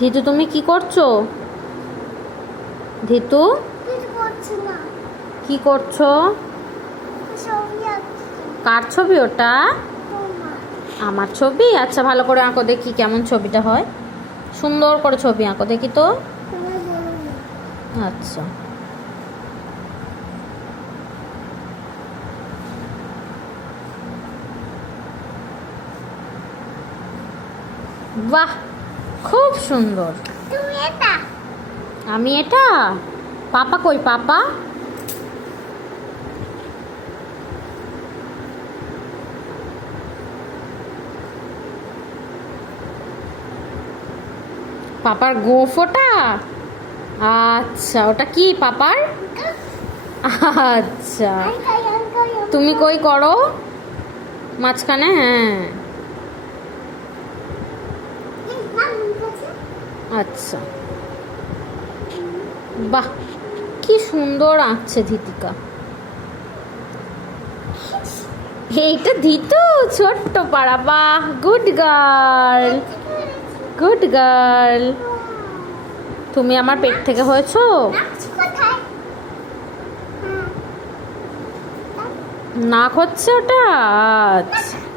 ধিতু তুমি কি করছো? ধিতু কি করছো? কার ছবি ওটা? আমার ছবি? আচ্ছা ভালো করে আঁকো দেখি কেমন ছবিটা হয়। সুন্দর করে ছবি আঁকো দেখি তো। আচ্ছা বাহ, খুব সুন্দর। আমি এটা? পাপা কই পাপা? পাপার গোঁফ ওটা? আচ্ছা ওটা কি পাপার? আচ্ছা তুমি কই করো? মাঝখানে? হ্যাঁ আচ্ছা বাহ, কি সুন্দর আঁকছে ধিতিকা। এইটা ধিতু ছোট্ট পাড়া। বাহ, গুড গার্ল, গুড গার্ল। তুমি আমার পেট থেকে হয়েছো? নাক হচ্ছে ওটা? আচ্ছা